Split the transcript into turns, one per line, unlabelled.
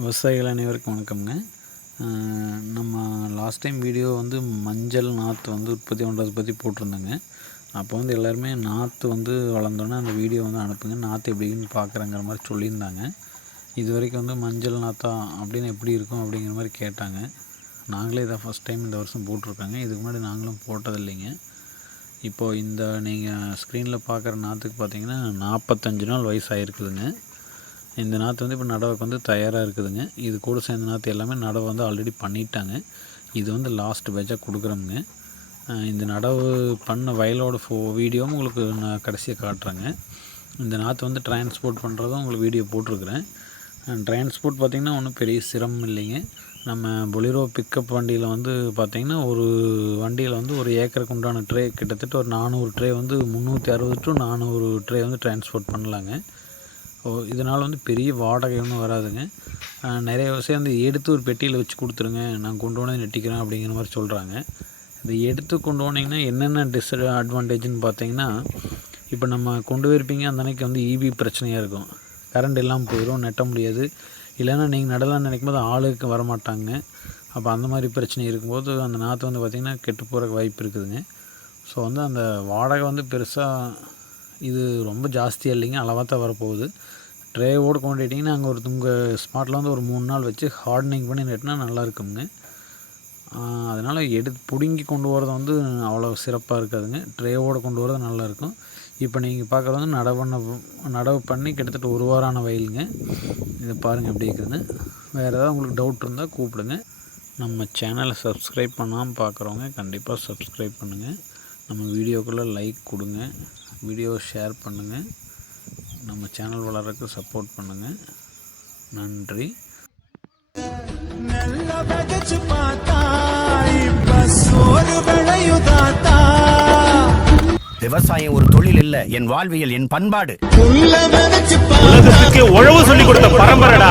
விவசாயிகள் அனைவருக்கும் வணக்கம்ங்க. நம்ம லாஸ்ட் டைம் வீடியோ வந்து மஞ்சள் நாற்று வந்து உற்பத்தி பண்ணுறதை பற்றி போட்டிருந்தேங்க. அப்போ வந்து எல்லாருமே நாற்று வந்து வளர்ந்தோன்னே அந்த வீடியோ வந்து அனுப்புங்க. நாற்று எப்படின்னு பார்க்குறேங்கிற மாதிரி சொல்லியிருந்தாங்க. இது வரைக்கும் வந்து மஞ்சள் நாற்றா அப்படின்னு எப்படி இருக்கும் அப்படிங்கிற மாதிரி கேட்டாங்க. நாங்களே இதை ஃபஸ்ட் டைம் இந்த வருஷம் போட்டிருக்காங்க. இதுக்கு முன்னாடி நாங்களும் போட்டதில்லைங்க. இப்போது இந்த நீங்கள் ஸ்க்ரீனில் பார்க்குற நாற்றுக்கு பார்த்தீங்கன்னா நாற்பத்தஞ்சு நாள் வயசாகிருக்குதுங்க இந்த நாற்று வந்து இப்போ நடவுக்கு வந்து தயாராக இருக்குதுங்க. இது கூட சேர்ந்த நாற்று எல்லாமே நடவு வந்து ஆல்ரெடி பண்ணிட்டாங்க. இது வந்து லாஸ்ட் பேட்சாக கொடுக்குறோமுங்க. இந்த நடவு பண்ண வயலோட ஃபோ வீடியோவும் உங்களுக்கு நான் கடைசியாக காட்டுறேங்க. இந்த நாற்று வந்து டிரான்ஸ்போர்ட் பண்ணுறதும் உங்களுக்கு வீடியோ போட்டிருக்கிறேன். டிரான்ஸ்போர்ட் பார்த்திங்கன்னா ஒன்றும் பெரிய சிரமம் இல்லைங்க. நம்ம பொலிரோ பிக்கப் வண்டியில் வந்து பார்த்திங்கன்னா ஒரு வண்டியில் வந்து ஒரு ஏக்கருக்கு உண்டான ட்ரே கிட்டத்தட்ட ஒரு நானூறு ட்ரே வந்து முந்நூற்றி அறுபது டு நானூறு ட்ரே வந்து டிரான்ஸ்போர்ட் பண்ணலாங்க. இதனால் வந்து பெரிய வாடகை ஒன்றும் வராதுங்க. நிறைய விவசாயம் வந்து எடுத்து ஒரு பெட்டியில் வச்சு கொடுத்துருங்க. நான் கொண்டு வந்து நெட்டிக்கிறேன் அப்படிங்கிற மாதிரி சொல்கிறாங்க இதை எடுத்து கொண்டு போனீங்கன்னா என்னென்ன டிஸ்அட்வான்டேஜ்னு பார்த்தீங்கன்னா இப்போ நம்ம கொண்டு போயிருப்பீங்க அந்த அன்னைக்கு வந்து இபி பிரச்சனையாக இருக்கும். கரண்ட் இல்லாமல் போயிடும் நெட்ட முடியாது. இல்லைன்னா நீங்கள் நடலாம்னு நினைக்கும் போது ஆளுக்கு வரமாட்டாங்க. அப்போ அந்த மாதிரி பிரச்சனை இருக்கும்போது அந்த நாற்று வந்து பார்த்திங்கன்னா கெட்டு போகிறக்கு வாய்ப்பு இருக்குதுங்க. ஸோ வந்து அந்த வாடகை வந்து பெருசாக இது ரொம்ப ஜாஸ்தியாக இல்லைங்க அளவாக தான் வரப்போகுது. ட்ரேவோடு கொண்டுட்டிங்கன்னா அங்கே ஒரு உங்கள் ஸ்பாட்டில் வந்து ஒரு மூணு நாள் வச்சு ஹார்டனிங் பண்ணி நட்டினா நல்லா இருக்குங்க அதனால் எடுத்து பிடுங்கி கொண்டு வரது வந்து அவ்வளோ சிறப்பாக இருக்காதுங்க. ட்ரேவோடு கொண்டு வரது நல்லாயிருக்கும் இப்போ நீங்கள் பார்க்குறது வந்து நடவு பண்ண நடவு பண்ணி கிட்டத்தட்ட ஒரு வாரான வயலுங்க. இதை பாருங்கள் எப்படி இருக்குதுன்னு. வேறு ஏதாவது உங்களுக்கு டவுட் இருந்தால் கூப்பிடுங்க. நம்ம சேனலை சப்ஸ்கிரைப் பண்ணாமல் பார்க்குறவங்க கண்டிப்பாக சப்ஸ்கிரைப் பண்ணுங்கள் நம்ம வீடியோக்குள்ளே லைக் கொடுங்க. வீடியோ ஷேர் பண்ணுங்கள் நம்ம சேனல் வளர்கிறதுக்கு சப்போர்ட் பண்ணுங்கள் நன்றி.
நல்ல விதைச்சு பார்த்தா
விவசாயம் ஒரு தொழில் இல்ல என் வாழ்வியல் என் பண்பாடு.
உலகத்துக்கு உழவு சொல்லி கொடுத்த பரம்பரைடா.